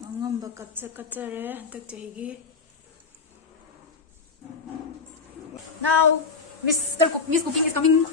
angamba katchare tak chahigi. Now Miss Cooking is coming.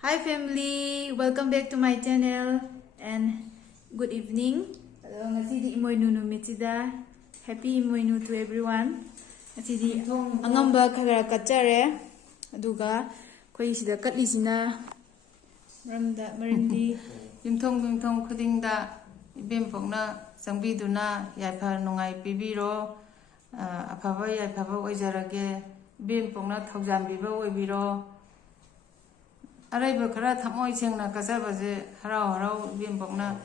Hi family, welcome back to my channel and good evening. Ngasi Imoinu numitida. Happy Imoinu to everyone. Ngasi angamba khara katchare aduga khoi sida katlisina ramda marindi yumthong khudingda ibempokna sangbiduna yaifa nungai pibiro afaba yaifaba oijarage ibempokna thaujambiba oibiro araiba khara thamoi sengna kasabaje harau ibempokna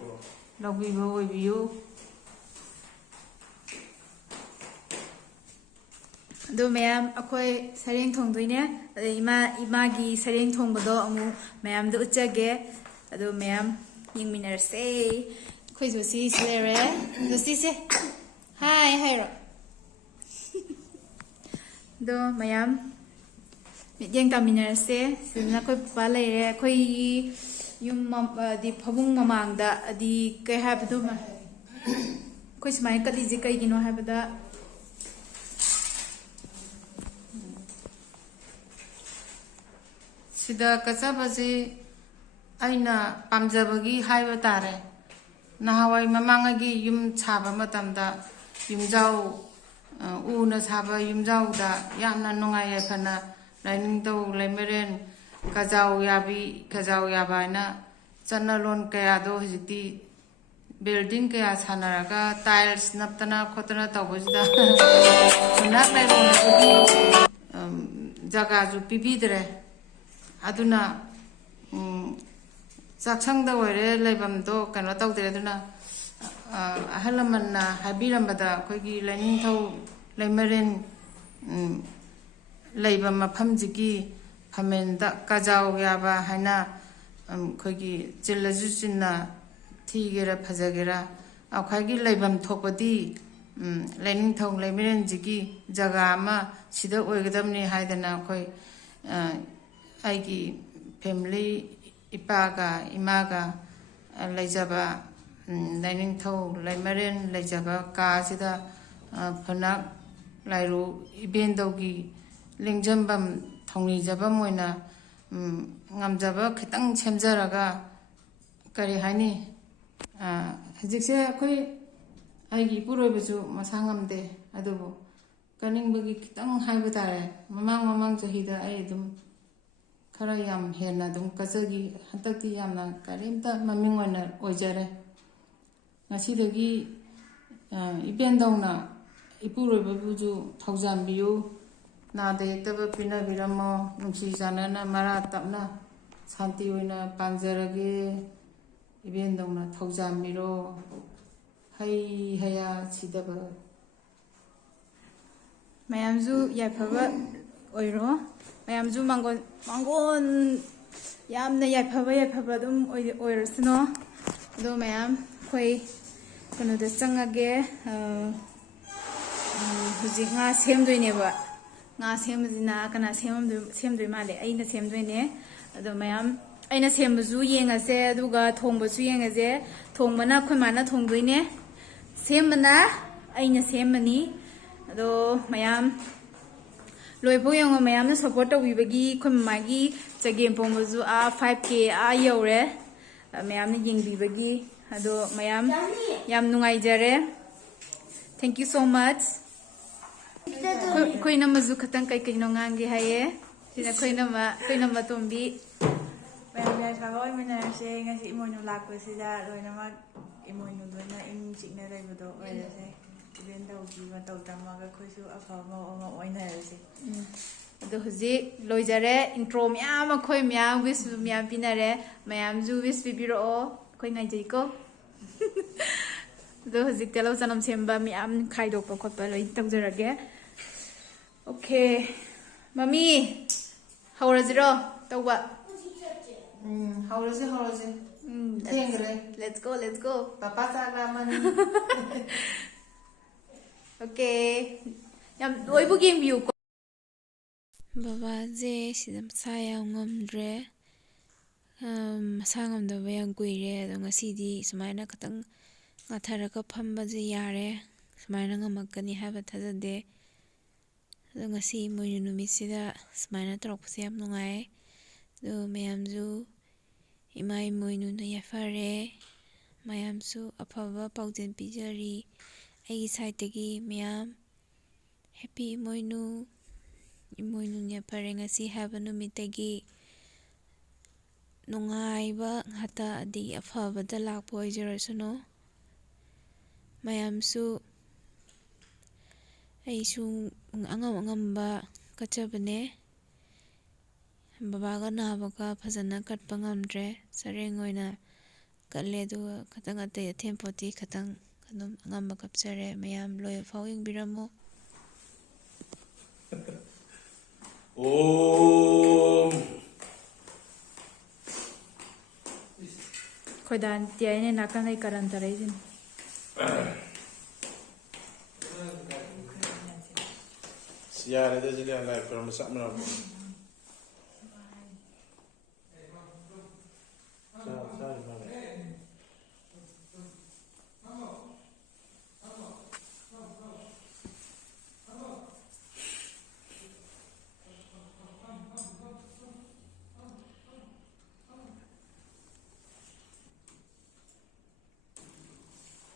logbiba oibiyu do mayam akoi sareng thongdoine imagi sareng thongbado amu mayam do uchage ado mayam yingminarse khoi jo si silere do si se hi ro do mayam midyang taminarse sina khoi pa leire khoi yum di phabung mamangda adi kai habdu ma khoi smai kaliji kai gino habda sida kasabaje aina pamjabagi haiba tare nahawai mamangagi yum chaba matamda yumjau una chaba yumjauda yamna nungai yaphana laining do lemeren kajau yaba na chanalon kaya do hijiti building kaya sanaraga tiles naptana khotana tawbujda sunak lai rona gi jaga ju pibidre aduna saksangda oire leibamdo kano tawdre aduna ahalamanna habirambada khoigi laining thau lemeren leiba mafamjigi phamenda kajau yaba haina khoigi chillaju chinna thigera phajagera akhagi leibam thokpadi laining thong leimeren jigi jaga ama sida oigadamni haidana khoi aigi family ipaga imaga leijaba laining thong leimeren leijaba ka sida phanak lairu ibendaugi lingjambam thongni jabam oina ngamjaba khitang semjaraga kari hani hajikse khoi aigi puroibuju masangamde adubu kaningbagi khitang haiba tare mamang jahida ai dum khara yam hena dum kajagi hantakti yamna karimta maming oina oijare ngasidagi ibendawna ipuroibuju thaujambiyu nada yektaba pina biramo nungsi janana mara tapna santi oina pamjarage ibendawna thaujamiro hai haya sidaba mayamju yaphaba oiro mayamju mangon yamna yaphaba dum oirasno do mayam khoi kano da changage hujik nga semdoineba nga semjina kana semdoi male aina semdoine ado mayam aina sembuju yengase aduga thongbuju yengase thongbana khoi mana thongdoine sembana aina sembani ado mayam loibo yong mayam na support tawibagi khoi magi chagem pongbuju 5k yore mayam na yengbibagi ado mayam yam nungai jare. Thank you so much. Koi nama zu khatang kai nongangi haye sina koi nama tombi mayam phagoi minarse ngasi imoinu lakpo sida loinama imoinu doina ing chikna leibado oirase ibendaugi matau tamaga khoisu afama oma oinarase ado huji loijare intro myam khoi myam wish myam pinare mayam ju wish pibiro khoi ngai jaiko ado huji telo sanam semba myam khaidok pa khotpa loi tawjarage. Okay, mami, how is it all? How is it? ꯊꯦꯡꯈ꯭ꯔꯦ. Let's go, let's go. Papa ꯆꯥꯛ ꯂꯥꯝꯃꯅꯤ. Okay. ꯌꯥꯝ ꯂꯣꯏꯕꯨ ꯌꯦꯡꯕꯤꯌꯨꯀꯣ. ꯕꯕꯥꯁꯦ ꯁꯤꯗ ꯃꯁꯥ ꯌꯥꯝ ꯉꯝꯗ꯭ꯔꯦ. ꯃꯁꯥ ꯉꯝꯗꯕ ꯌꯥꯝ ꯀꯨꯏꯔꯦ. ꯑꯗꯣ ꯉꯁꯤꯗꯤ ꯁꯨꯃꯥꯏꯅ ꯈꯤꯇꯪ ꯉꯥꯊꯔꯒ ꯐꯝꯕꯁꯦ ꯌꯥꯔꯦ. ꯁꯨꯃꯥꯏꯅ ꯉꯝꯃꯛꯀꯅꯤ ꯍꯥꯏꯕ ꯊꯥꯖꯗꯦ. ꯑꯗꯣ ꯉꯁꯤ ꯏꯃꯣꯏꯅꯨ ꯅꯨꯃꯤꯠꯁꯤꯗ ꯁꯨꯃꯥꯏꯅ ꯇꯧꯔꯛꯄꯁꯦ ꯌꯥꯝ ꯅꯨꯡꯉꯥꯏ. ꯑꯗꯣ ꯃꯌꯥꯝꯁꯨ ꯏꯃꯥ ꯏꯃꯣꯏꯅꯨꯅ ꯌꯥꯏꯐꯔꯦ. ꯃꯌꯥꯝꯁꯨ ꯑꯐꯕ ꯄꯥꯎꯖꯦꯜ ꯄꯤꯖꯔꯤ. ꯑꯩꯒꯤ ꯁꯥꯏꯠꯇꯒꯤ ꯃꯌꯥꯝ ꯍꯦꯄꯤ ꯏꯃꯣꯏꯅꯨ. ꯏꯃꯣꯏꯅꯨꯅ ꯌꯥꯏꯐꯔꯦ ꯉꯁꯤ ꯍꯥꯏꯕ ꯅꯨꯃꯤꯠꯇꯒꯤ. ꯅꯨꯡꯉꯥꯏꯕ ꯉꯥꯛꯇ ꯑꯗꯒꯤ ꯑꯐꯕꯗ ꯂꯥꯛꯄ ꯑꯣꯏꯖꯔꯁꯅꯨ. ꯃꯌꯥꯝꯁꯨ ꯑꯩꯁꯨ ꯑꯉꯝ ꯑꯉꯝꯕ ꯀꯠꯆꯕꯅꯦ. ꯕꯕꯥꯒ ꯅꯥꯕꯒ ꯐꯖꯅ ꯀꯠꯄ ꯉꯝꯗ꯭ꯔꯦ. ꯁꯔꯦꯡ ꯑꯣꯏꯅ ꯀꯠꯂꯦ. ꯑꯗꯨꯒ ꯈꯤꯇꯪ ꯑꯇꯩ ꯑꯊꯦꯟ ꯄꯣꯠꯇꯤ ꯈꯤꯇꯪ ꯑꯗꯨꯝ ꯑꯉꯝꯕ ꯀꯞꯆꯔꯦ. ꯃꯌꯥꯝ ꯂꯣꯏꯐꯥꯎ ꯌꯦꯡꯕꯤꯔꯝꯃꯨ. ॐ ꯈꯣꯏꯗꯥꯟꯇꯤ ꯑꯩꯅ ꯅꯥꯀꯟꯗꯩ ꯀꯔꯟ ꯇꯥꯔꯛꯏꯁꯤꯅꯤ. ꯌꯥꯔꯦꯗ ꯁꯤꯗꯤ ꯂꯥꯏ ꯈꯨꯔꯨꯝꯕ ꯆꯞ ꯃꯥꯟꯅꯕ.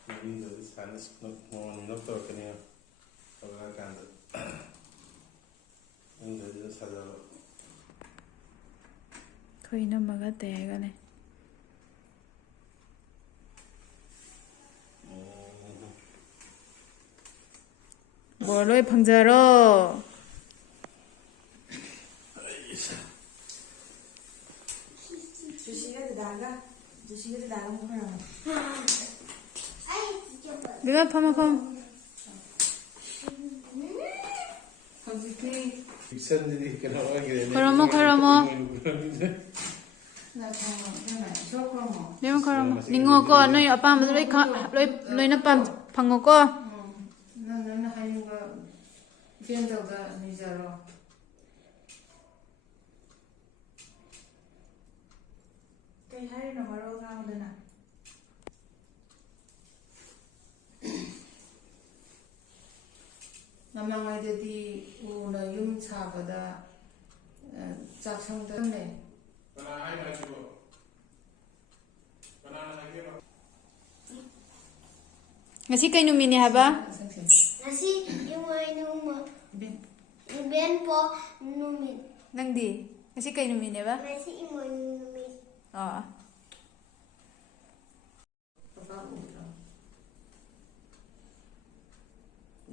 ꯃꯔꯤꯗꯗꯤ ꯁꯥꯟꯅ ꯅꯣꯡ ꯇꯧꯔꯛꯀꯅꯤ ꯇꯧꯔꯛꯑꯀꯥꯟꯗ ꯅꯪꯗꯗꯤ ꯁꯥꯖꯕ. ꯑꯩꯈꯣꯏ ꯏꯅꯝꯃꯒ ꯇꯦꯒꯅꯦ. ꯕꯣꯔ ꯂꯣꯏ ꯐꯪꯖꯔꯣ. ꯂꯣꯏ ꯐꯝꯃꯣ ꯐꯝꯃꯣ. ꯍꯧꯖꯤꯛꯇꯤ ꯐꯤꯛꯁꯟꯁꯤꯗꯤ ꯀꯩꯅꯣ ꯑꯣꯏꯈ꯭ꯔꯦꯅꯦ. ꯈꯣꯏꯔꯝꯃꯣ ꯈꯣꯏꯔꯝꯃꯣ. ꯁꯣꯛꯈ꯭ꯔꯃꯣ. ꯂꯣꯏꯅ ꯈꯣꯏꯔꯝꯃꯣ. ꯅꯤꯡꯉꯣꯀꯣ ꯅꯣꯏ ꯑꯄꯥꯝꯕꯗꯣ ꯂꯣꯏꯅ ꯐꯪꯉꯣꯀꯣ. ꯅꯪꯅ ꯍꯥꯏꯅꯤꯡꯕ ꯏꯄꯦꯟꯗꯧꯗ ꯅꯤꯖꯔꯣ. ꯀꯩ ꯍꯥꯏꯔꯤꯅꯣ ꯃꯔꯣꯜ ꯉꯥꯡꯗꯅ? ꯃꯃꯥꯡꯉꯩꯗꯗꯤ ꯎꯅ ꯌꯨꯝ ꯁꯥꯕꯗ ꯆꯥꯛꯁꯪꯗꯅꯦ. ꯀꯅꯥ ꯍꯥꯏꯅꯣ ꯍꯥꯏꯁꯤꯕꯣ? ꯀꯅꯥꯅ ꯍꯥꯏꯒꯦꯕ? ꯉꯁꯤ ꯀꯩ ꯅꯨꯃꯤꯠꯅꯤ ꯍꯥꯏꯕ? Nasi ibu ibu numit. ꯅꯪꯗꯤ ꯉꯁꯤ ꯀꯩ ꯅꯨꯃꯤꯠꯅꯦꯕ? Nasi ibu numit.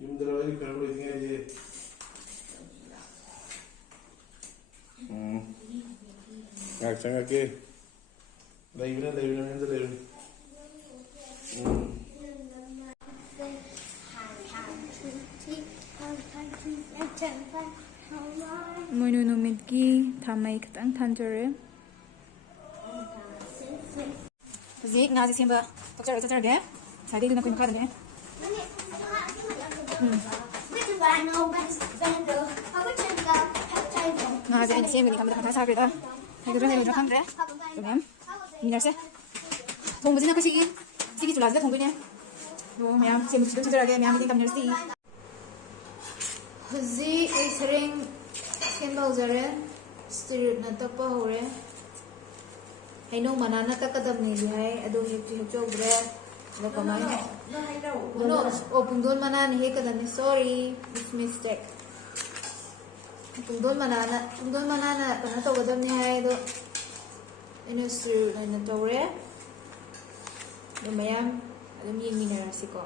ꯌꯨꯝꯗ ꯂꯣꯏ ꯈꯔ ꯂꯣꯏꯁꯤꯉꯥꯏꯁꯦ. ꯉꯥꯏꯍꯥꯛ ꯆꯪꯉꯛꯀꯦ. ꯂꯩꯕꯅ ꯌꯨꯝꯗ ꯂꯩꯕꯅꯤ. ꯏꯃꯣꯏꯅꯨ ꯅꯨꯃꯤꯠꯀꯤ ꯊꯥꯃꯩ ꯈꯤꯇꯪ ꯊꯥꯟꯖꯔꯦ. ꯍꯧꯖꯤꯛ ꯉꯥꯁꯦ ꯁꯦꯝꯕ ꯆꯠꯆꯔꯒꯦ. ꯉꯁꯥꯏꯗꯩꯗꯨꯅ ꯑꯩꯈꯣꯏ ꯃꯈꯥꯗꯅꯦ. ꯉꯥꯁꯦ ꯑꯩꯅ ꯁꯦꯝꯒꯅꯤ ꯈꯟꯕꯗ ꯃꯊꯥ ꯁꯥꯈ꯭ꯔꯦꯗ. ꯍꯩꯒꯗ꯭ꯔꯥ ꯈꯪꯗ꯭ꯔꯦ. ꯑꯗꯨ ꯃꯌꯥꯝ ꯃꯤꯟꯅꯔꯁꯦ. ꯊꯣꯡꯕꯁꯤꯅ ꯑꯩꯈꯣꯏ ꯁꯤꯒꯤ ꯆꯨꯂꯥꯁꯤꯗ ꯊꯣꯡꯗꯣꯏꯅꯦ. ꯑꯗꯣ ꯃꯌꯥꯝ ꯁꯦꯝꯕꯁꯨ ꯑꯗꯨꯝ ꯁꯦꯝꯖꯔꯒꯦ. ꯃꯌꯥꯝ ꯃꯤꯇꯤꯡ ꯇꯝꯅꯔꯁꯤ. ꯍꯧꯖꯤꯛ ꯑꯩ ꯁꯔꯦꯡ ꯁꯦꯝꯕ ꯍꯧꯖꯔꯦ. ꯁ꯭ꯇꯤꯔꯤꯠꯅ ꯇꯛꯄ ꯍꯧꯔꯦ. ꯍꯩꯅꯧ ꯃꯅꯥꯅ ꯇꯛꯀꯗꯕꯅꯦꯗꯤ ꯍꯥꯏ. ꯑꯗꯨ ꯍꯦꯛꯆꯧꯗ꯭ꯔꯦ. ꯑꯗꯣ ꯀꯃꯥꯏꯅ? ꯄꯨꯡꯗꯣꯟ ꯃꯅꯥꯅ ꯍꯦꯛꯀꯗꯕꯅꯤ. ꯁꯣꯔꯤ, ꯏꯠꯁ ꯃꯤꯁꯇꯦꯛ. ꯄꯨꯡꯗꯣꯟ ꯃꯅꯥꯅ ꯀꯩꯅꯣ ꯇꯧꯒꯗꯕꯅꯤ ꯍꯥꯏ. ꯑꯗꯣ ꯑꯩꯅ ꯁ꯭ꯇꯤꯔꯤꯠ ꯑꯣꯏꯅ ꯇꯧꯔꯦ. ꯑꯗꯣ ꯃꯌꯥꯝ ꯑꯗꯨꯝ ꯌꯦꯡꯃꯤꯟꯅꯔꯁꯤꯀꯣ.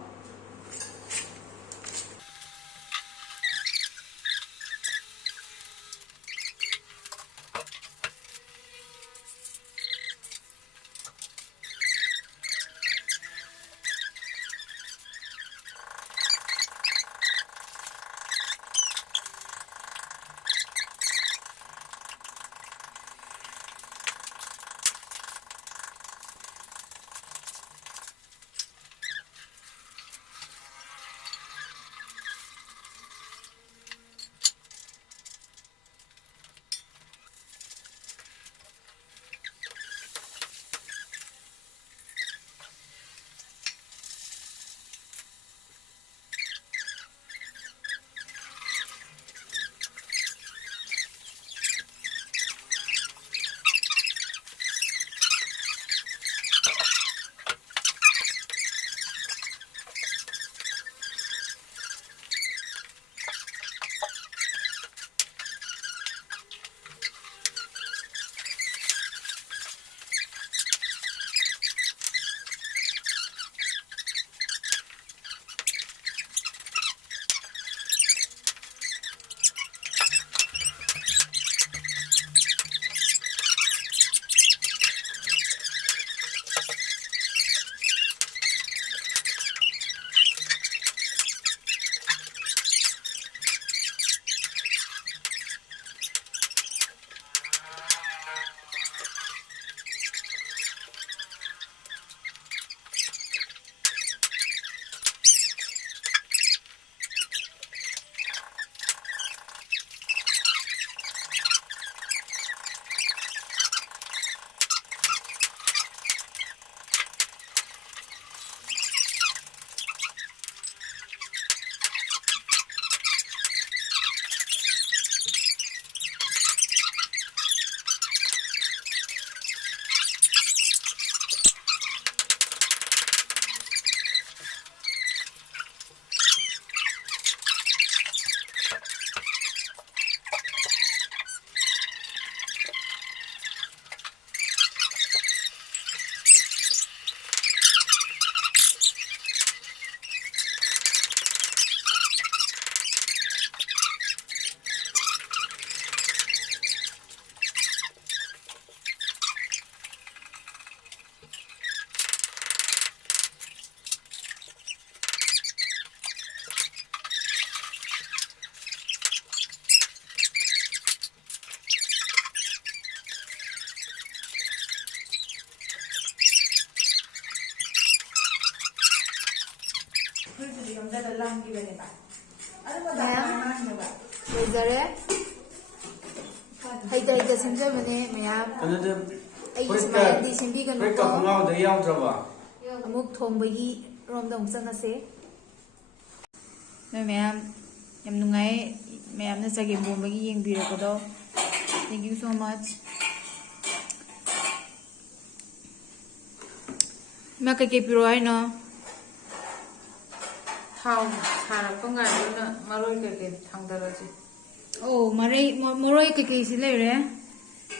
ꯐꯨꯔꯤꯠꯇꯨꯗꯤ ꯌꯣꯝꯖꯜꯂ ꯂꯪꯈꯤꯕꯅꯦꯕ ꯑꯗꯨꯒ ꯃꯥꯡꯅꯦꯕ ꯂꯣꯏꯖꯔꯦ ꯍꯩꯇ ꯍꯩꯇ ꯁꯦꯝꯖꯕꯅꯦ ꯃꯌꯥꯝ ꯑꯗꯨꯗ ꯑꯩꯒꯤ ꯁꯨꯃꯥꯏꯅꯗꯤ ꯁꯦꯝꯕꯤꯒꯅꯨꯀꯣ ꯐꯨꯔꯤꯠꯀ ꯈꯣꯡꯒ꯭ꯔꯥꯎꯗ ꯌꯥꯎꯗ꯭ꯔꯕ ꯑꯃꯨꯛ ꯊꯣꯡꯕꯒꯤ ꯔꯣꯝꯗ ꯑꯃꯨꯛ ꯆꯪꯉꯁꯦ ꯅꯣꯏ ꯃꯌꯥꯝ ꯌꯥꯝ ꯅꯨꯡꯉꯥꯏ ꯃꯌꯥꯝꯅ ꯆꯒꯦꯝ ꯄꯣꯝꯕꯒꯤ ꯌꯦꯡꯕꯤꯔꯛꯄꯗꯣ ꯊꯦꯡꯛ ꯌꯨ ꯁꯣ ꯃꯆ ꯏꯃꯥ ꯀꯩꯀꯩ ꯄꯤꯔꯛꯑꯣ ꯍꯥꯏꯅꯣ ꯊꯥꯎ ꯁꯥꯔꯛꯄ ꯉꯥꯏꯗꯨꯅ ꯃꯔꯣꯏ ꯀꯩꯀꯩ ꯊꯥꯡꯗꯔꯁꯤ ꯑꯣ ꯃꯔꯣꯏ ꯀꯩꯀꯩꯁꯤ ꯂꯩꯔꯦ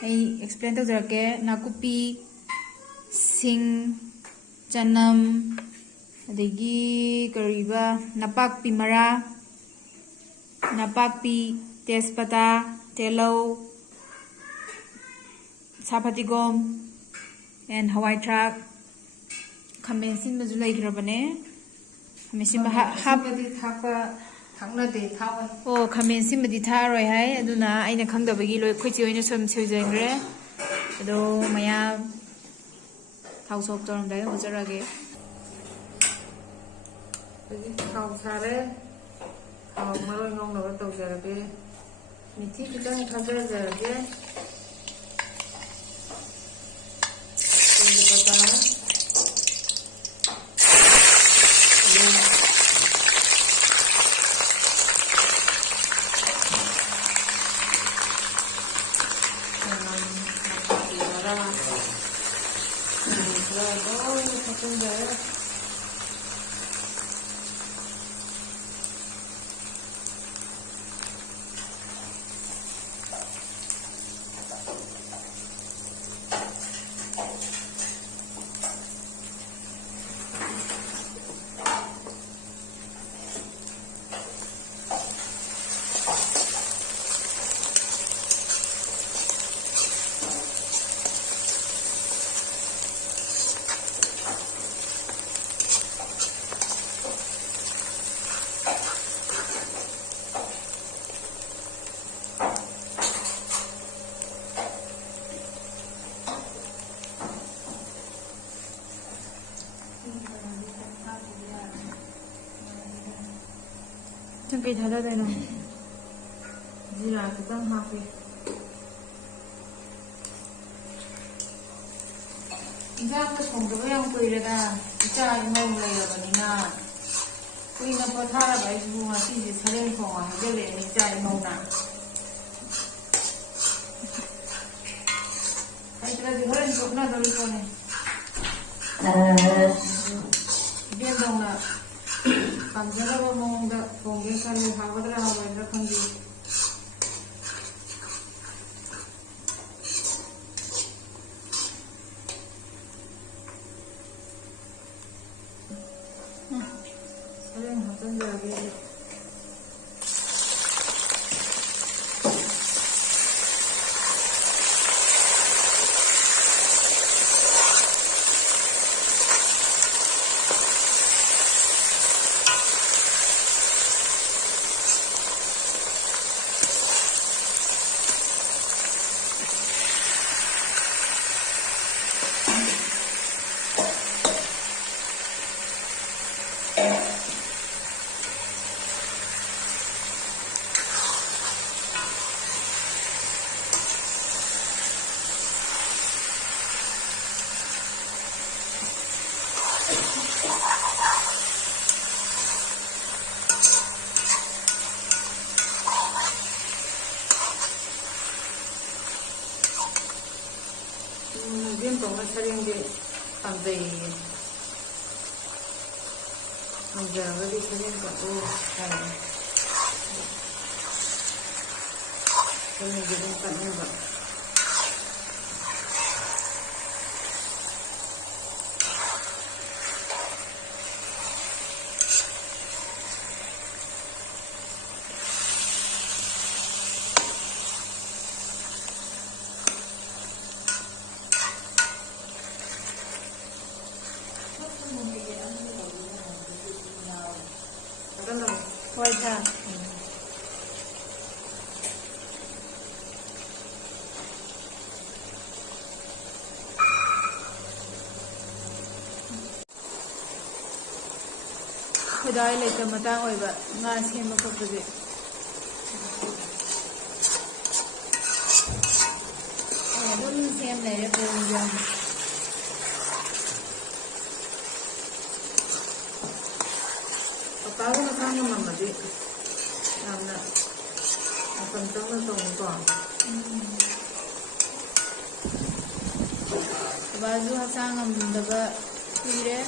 ꯑꯩ ꯑꯦꯛꯁꯄ꯭ꯂꯦꯟ ꯇꯧꯖꯔꯛꯀꯦ ꯅꯥꯀꯨꯞꯄꯤ ꯁꯤꯡ ꯆꯅꯝ ꯑꯗꯒꯤ ꯀꯔꯤꯕ ꯅꯄꯥꯛꯄꯤ ꯃꯔꯥ ꯅꯄꯥꯛꯄꯤ ꯇꯦꯖꯄꯇꯥ ꯇꯤꯜꯍꯧ ꯁꯥꯐꯗꯤꯒꯣꯝ ꯑꯦꯟ ꯍꯋꯥꯏ ꯊꯔꯥꯛ ꯈꯥꯃꯦꯟ ꯑꯁꯤꯟꯕꯁꯨ ꯂꯩꯈ꯭ꯔꯕꯅꯦ ꯈꯥꯃꯦꯟ ꯑꯁꯤꯟꯕ ꯍꯥꯞꯄꯗꯤ ꯊꯥꯛꯅꯗꯦ ꯊꯥꯎ ꯑꯣ ꯈꯥꯃꯦꯟ ꯑꯁꯤꯟꯕꯗꯤ ꯊꯥꯛꯑꯔꯣꯏ ꯍꯥꯏ ꯑꯗꯨꯅ ꯑꯩꯅ ꯈꯪꯗꯕꯒꯤ ꯂꯣꯏ ꯑꯩꯈꯣꯏ ꯑꯣꯏꯅ ꯁꯨꯝ ꯁꯣꯏꯖꯈ꯭ꯔꯦ ꯑꯗꯣ ꯃꯌꯥꯝ ꯊꯥꯎ ꯁꯣꯛ ꯇꯧꯔꯝꯗꯥꯏꯗ ꯎꯖꯔꯒꯦ ꯑꯗꯒꯤ ꯊꯥꯎ ꯁꯥꯔꯦ ꯊꯥꯎ ꯃꯔꯣꯏ ꯉꯧꯅꯕ ꯇꯧꯖꯔꯒꯦ ꯃꯤꯊꯤ ꯈꯤꯇꯪ ꯊꯥꯖꯔꯖꯔꯒꯦ ꯇꯦꯖꯄꯇꯥ ꯅꯪ ꯀꯩ ꯊꯥꯗꯗꯣꯏꯅꯣ ꯖꯤꯔꯥ ꯈꯤꯇꯪ ꯍꯥꯞꯄꯤ ꯏꯟꯖꯥꯡꯒ ꯊꯣꯡꯗꯕ ꯌꯥꯝ ꯀꯨꯏꯔꯦꯗ ꯏꯆꯥ ꯏꯃꯧ ꯂꯩꯔꯕꯅꯤꯅ ꯀꯨꯏꯅ ꯄꯣꯊꯥꯔꯕ ꯑꯩꯁꯤꯕꯨ ꯉꯁꯤꯁꯦ ꯁꯔꯦꯡ ꯊꯣꯡꯉ ꯍꯥꯏꯖꯤꯜꯂꯛꯑꯦꯅꯦ ꯏꯆꯥ ꯏꯃꯧꯅ ꯍꯩꯇ꯭ꯔꯗꯤ ꯍꯣꯔꯦꯟ ꯆꯣꯞꯅꯗꯧꯔꯤꯕꯣꯅꯦ ꯏꯕꯦꯟꯗꯧꯅ ꯄꯥꯝꯖꯗꯕ ꯃꯑꯣꯡꯗ ꯊꯣꯡꯒꯦ ꯈꯜꯂꯤ ꯍꯥꯎꯒꯗ꯭ꯔꯥ ꯍꯥꯎꯔꯣꯏꯗ꯭ꯔꯥ ꯈꯪꯗꯦ ꯁꯔꯦꯡ ꯍꯥꯞꯆꯤꯟꯖꯔꯒꯦ ꯏꯕꯦꯟꯗꯧꯅ ꯁꯔꯦꯡꯗꯤ ꯄꯥꯝꯖꯩꯌꯦ ꯄꯥꯝꯖꯔꯒꯗꯤ ꯁꯔꯦꯡ ꯀꯠꯂꯨ ꯍꯥꯏꯌꯦ ꯁꯔꯦꯡꯗꯤ ꯑꯗꯨꯝ ꯀꯠꯅꯤꯡꯕ ꯍꯋꯥꯏ ꯊꯔꯥꯛ ꯈꯣꯏꯗꯥꯏ ꯂꯩꯇꯕ ꯃꯇꯥꯡ ꯑꯣꯏꯕ ꯉꯥ ꯁꯦꯝꯕ ꯈꯣꯠꯄꯁꯦ ꯑꯗꯨꯝ ꯁꯦꯝ ꯂꯩꯔꯦ ꯄꯣꯡꯖ ꯄꯄꯥꯒ ꯃꯁꯥ ꯉꯝꯃꯝꯃꯗꯤ ꯌꯥꯝꯅ ꯃꯇꯝ ꯆꯪꯅ ꯇꯧꯅꯤꯀꯣ. ꯕꯕꯥꯁꯨ ꯍꯛꯆꯥꯡ ꯉꯝꯗꯕ ꯀꯨꯏꯔꯦ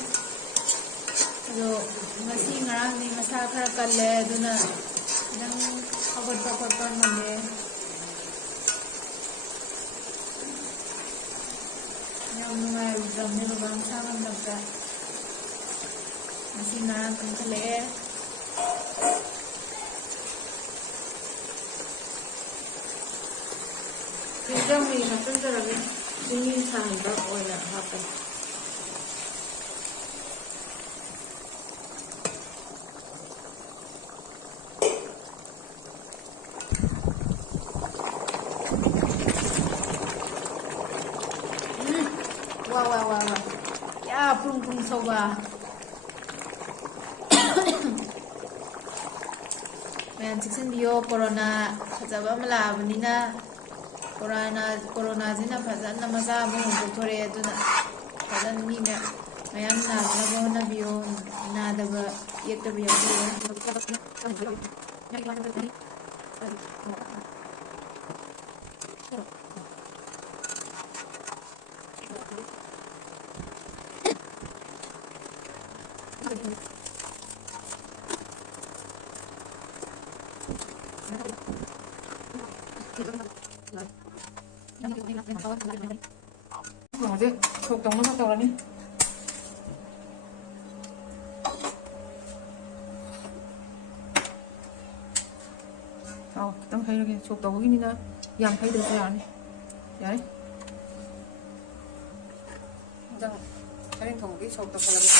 ꯑꯗꯣ ꯉꯁꯤ ꯉꯔꯥꯡꯗꯤ ꯃꯁꯥ ꯈꯔ ꯀꯜꯂꯦ ꯑꯗꯨꯅ ꯈꯤꯇꯪ ꯍꯧꯒꯠꯄ ꯈꯣꯠꯄ ꯉꯝꯃꯦ. ꯌꯥꯝ ꯅꯨꯡꯉꯥꯏꯔꯨꯗ꯭ꯔꯕꯅꯦ ꯕꯕꯥ ꯃꯁꯥ ꯉꯝꯗꯕꯗ. ꯉꯁꯤ ꯉꯔꯥꯡ ꯀꯟꯈꯠꯂꯛꯑꯦ. ꯆꯤꯡꯖꯥꯡꯒꯤ ꯍꯥꯞꯆꯤꯟꯖꯔꯒꯦ. ꯆꯤꯡꯒꯤ ꯁꯥꯍꯟꯕ ꯑꯣꯏꯅ ꯍꯥꯞꯄꯦ. 와. 야, 붕붕 서봐. ꯃꯌꯥꯝ ꯆꯦꯛꯁꯤꯟꯕꯤꯌꯣ. ꯀꯣꯔꯣꯅꯥ ꯐꯖꯕ ꯑꯃ ꯂꯥꯛꯑꯕꯅꯤꯅ ꯀꯣꯔꯣꯅꯥꯁꯤꯅ ꯐꯖꯅ ꯃꯆꯥ ꯑꯃ ꯍꯣꯡꯗꯣꯛꯊꯣꯔꯛꯑꯦ. ꯑꯗꯨꯅ ꯐꯖꯅ ꯃꯤ ꯃꯌꯥꯝ ꯅꯥꯗꯅꯕ ꯍꯣꯠꯅꯕꯤꯌꯣ. ꯅꯥꯗꯕ ꯌꯦꯛꯇꯕ ꯌꯥꯎꯕꯤꯌꯣ. ꯍꯧꯖꯤꯛ ꯁꯣꯛ ꯇꯧꯅꯕ ꯇꯧꯔꯅꯤ. ꯈꯤꯇꯪ ꯍꯩꯔꯒꯦ. ꯁꯣꯛ ꯇꯧꯕꯒꯤꯅꯤꯅ ꯌꯥꯝ ꯍꯩꯗ꯭ꯔꯁꯨ ꯌꯥꯔꯅꯤ. ꯌꯥꯔꯦ. ꯍꯟꯖꯥꯡ ꯁꯔꯦꯡ ꯊꯣꯡꯕꯒꯤ ꯁꯣꯛ ꯇꯧꯁꯜꯂꯒꯦ.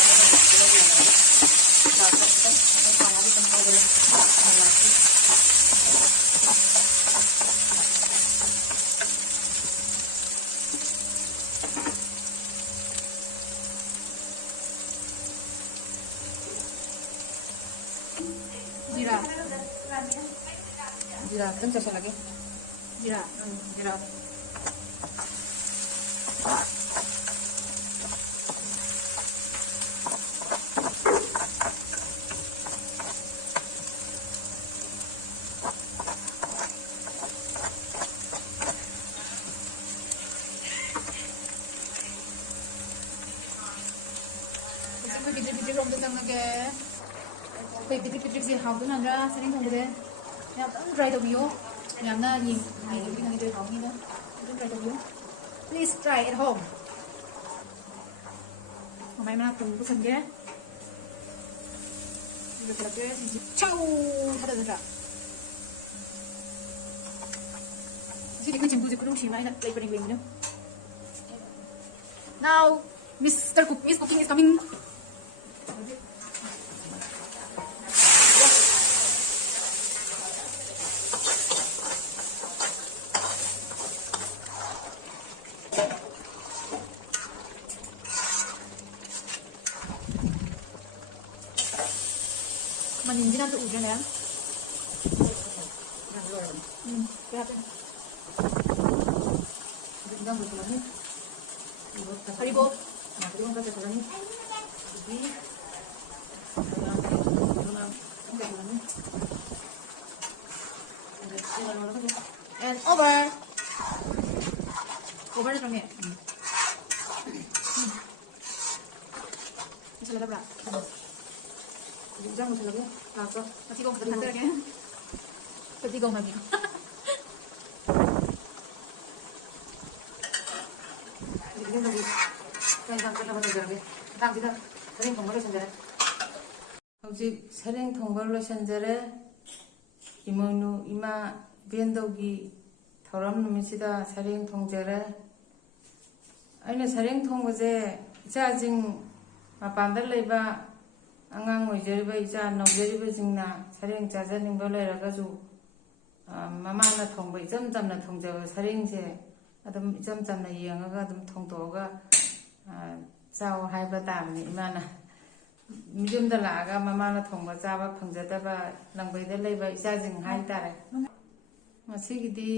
지라 좀 자살하게. 지라. 지라. 비틀비틀 좀 뜯어나게. 비틀비틀이 하우드나라 사진 공부돼. ꯌꯥꯝ try ꯇꯧꯕꯤꯌꯣ. ꯌꯥꯝꯅ ꯌꯦꯡꯕꯤꯅꯤꯡꯉꯤꯗꯣ ꯍꯥꯎꯅꯤꯅ ꯑꯗꯨꯝ try ꯇꯧꯕꯤꯌꯣ. Please try at home. ꯃꯃꯥꯏ ꯃꯅꯥꯛꯇ ꯄꯨꯁꯟꯒꯦ. 이렇게 이렇게 차우 하다더라. 지금 그 친구들 그런 심하게 레이버링. Now, Miss Cooking is coming. Mà nhìn cái nam tự cho này á. Cái 그리고 and over 좀 해. 잘라봐. 인장 못하게 나왔어. 같이 고 간단하게. 같이 고 하기. 이게 저기 그냥 잠깐 저렇게 당기다 사진 동거를 선전해. hꯧꯖꯤꯛ 사령 동거를 선전해. 이모누 이마 벤도기 더럼 놈이시다 사령 통제래. 아니 사령 통거제 자징 마반들 레바 안강 오이저리바 이자 노저리바징나 사령 자자닝거 레라가주 마마나 통거 이점점나 통제가 사령제 ꯑꯗꯨꯝ ꯏꯆꯝ ꯆꯝꯅ ꯌꯦꯡꯉꯒ ꯑꯗꯨꯝ ꯊꯣꯡꯗꯣꯛꯑꯒ ꯆꯥꯎ ꯍꯥꯏꯕ ꯇꯥꯕꯅꯤ ꯏꯃꯥꯅ ꯌꯨꯝꯗ ꯂꯥꯛꯑꯒ ꯃꯃꯥꯅ ꯊꯣꯡꯕ ꯆꯥꯕ ꯐꯪꯖꯗꯕ ꯂꯪꯕꯩꯗ ꯂꯩꯕ ꯏꯆꯥꯁꯤꯡ ꯍꯥꯏꯇꯥꯔꯦ ꯉꯁꯤꯒꯤꯗꯤ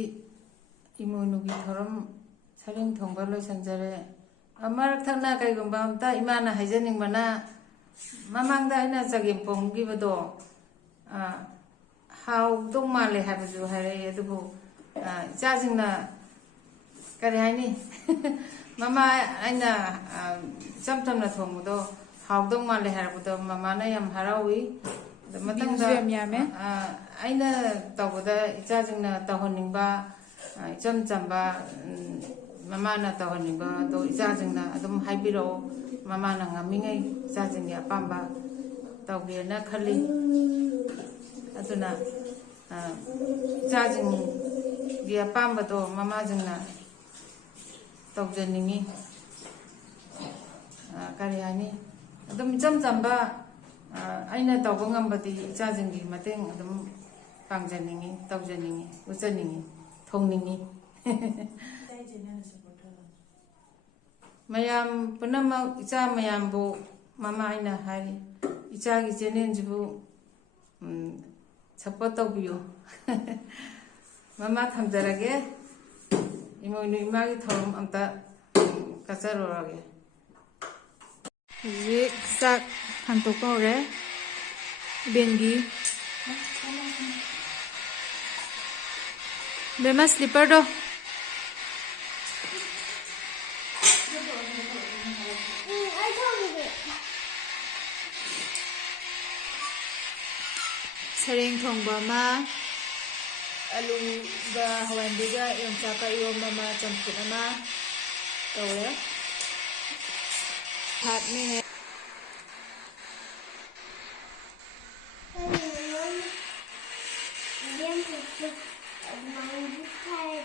ꯏꯃꯣꯏꯅꯨꯒꯤ ꯊꯧꯔꯝ ꯁꯔꯦꯡ ꯊꯣꯡꯕ ꯂꯣꯏꯁꯤꯟꯖꯔꯦ ꯃꯔꯛ ꯊꯛꯅ ꯀꯩꯒꯨꯝꯕ ꯑꯝꯇ ꯏꯃꯥꯅ ꯍꯥꯏꯖꯅꯤꯡꯕꯅ ꯃꯃꯥꯡꯗ ꯑꯩꯅ ꯆꯒꯦꯝ ꯄꯣꯡꯈꯤꯕꯗꯣ ꯍꯥꯎꯗꯧ ꯃꯥꯜꯂꯦ ꯍꯥꯏꯕꯁꯨ ꯍꯥꯏꯔꯛꯏ ꯑꯗꯨꯕꯨ ꯏꯆꯥꯁꯤꯡꯅ ꯀꯔꯤ ꯍꯥꯏꯅꯤ ꯃꯃꯥ ꯑꯩꯅ ꯏꯆꯝ ꯆꯝꯅ ꯊꯣꯡꯕꯗꯣ ꯍꯥꯎꯗꯧ ꯃꯥꯜꯂꯦ ꯍꯥꯏꯔꯛꯄꯗꯣ ꯃꯃꯥꯅ ꯌꯥꯝ ꯍꯔꯥꯎꯏ ꯑꯗ ꯃꯊꯪꯗ ꯚ꯭ꯌꯨꯁꯨ ꯌꯥꯝ ꯌꯥꯝꯃꯦ ꯑꯩꯅ ꯇꯧꯕꯗ ꯏꯆꯥꯁꯤꯡꯅ ꯇꯧꯍꯟꯅꯤꯡꯕ ꯏꯆꯝ ꯆꯝꯕ ꯃꯃꯥꯅ ꯇꯧꯍꯟꯅꯤꯡꯕꯗꯣ ꯏꯆꯥꯁꯤꯡꯅ ꯑꯗꯨꯝ ꯍꯥꯏꯕꯤꯔꯛꯑꯣ ꯃꯃꯥꯅ ꯉꯝꯃꯤꯉꯩ ꯏꯆꯥꯁꯤꯡꯒꯤ ꯑꯄꯥꯝꯕ ꯇꯧꯒꯦꯅ ꯈꯜꯂꯤ ꯑꯗꯨꯅ ꯏꯆꯥꯁꯤꯡꯒꯤ ꯑꯄꯥꯝꯕꯗꯣ ꯃꯃꯥꯁꯤꯡꯅ ꯇꯧꯖꯅꯤꯡꯉꯤ ꯀꯔꯤ ꯍꯥꯏꯅꯤ ꯑꯗꯨꯝ ꯏꯆꯝ ꯆꯝꯕ ꯑꯩꯅ ꯇꯧꯕ ꯉꯝꯕꯗꯤ ꯏꯆꯥꯁꯤꯡꯒꯤ ꯃꯇꯦꯡ ꯑꯗꯨꯝ ꯄꯥꯡꯖꯅꯤꯡꯉꯤ ꯇꯧꯖꯅꯤꯡꯉꯤ ꯎꯠꯆꯅꯤꯡꯉꯤ ꯊꯣꯡꯅꯤꯡꯉꯤ ꯃꯌꯥꯝ ꯄꯨꯝꯅꯃꯛ ꯏꯆꯥ ꯃꯌꯥꯝꯕꯨ ꯃꯃꯥ ꯑꯩꯅ ꯍꯥꯏꯔꯤ ꯏꯆꯥꯒꯤ ꯆꯦꯅꯦꯜꯁꯤꯕꯨ ꯁꯞꯄꯣꯔꯠ ꯇꯧꯕꯤꯌꯨ ꯃꯃꯥ ꯊꯝꯖꯔꯒꯦ ꯏꯃꯣꯏꯅꯨ ꯏꯃꯥꯒꯤ ꯊꯧꯔꯝ ꯑꯝꯇ ꯀꯠꯆꯔꯨꯔꯒꯦ ꯍꯧꯖꯤꯛ ꯆꯥꯛ ꯊꯥꯡꯇꯣꯛꯄ ꯍꯧꯔꯦ ꯏꯕꯦꯟꯒꯤ ꯕꯦꯝꯃ ꯁ꯭ꯂꯤꯞꯄꯔꯗꯣ I told you. ꯁꯔꯦꯡ ꯊꯣꯡꯕ ꯑꯃ ꯑꯂꯨꯒ ꯍꯋꯥꯏꯟꯕꯤꯒ ꯌꯣꯡꯆꯥꯛꯀ ꯏꯔꯣꯝꯕ ꯑꯃ ꯆꯝꯐꯨꯠ ꯑꯃ ꯇꯧꯔꯦ ꯍꯥꯠꯅꯦ Then put the mine tire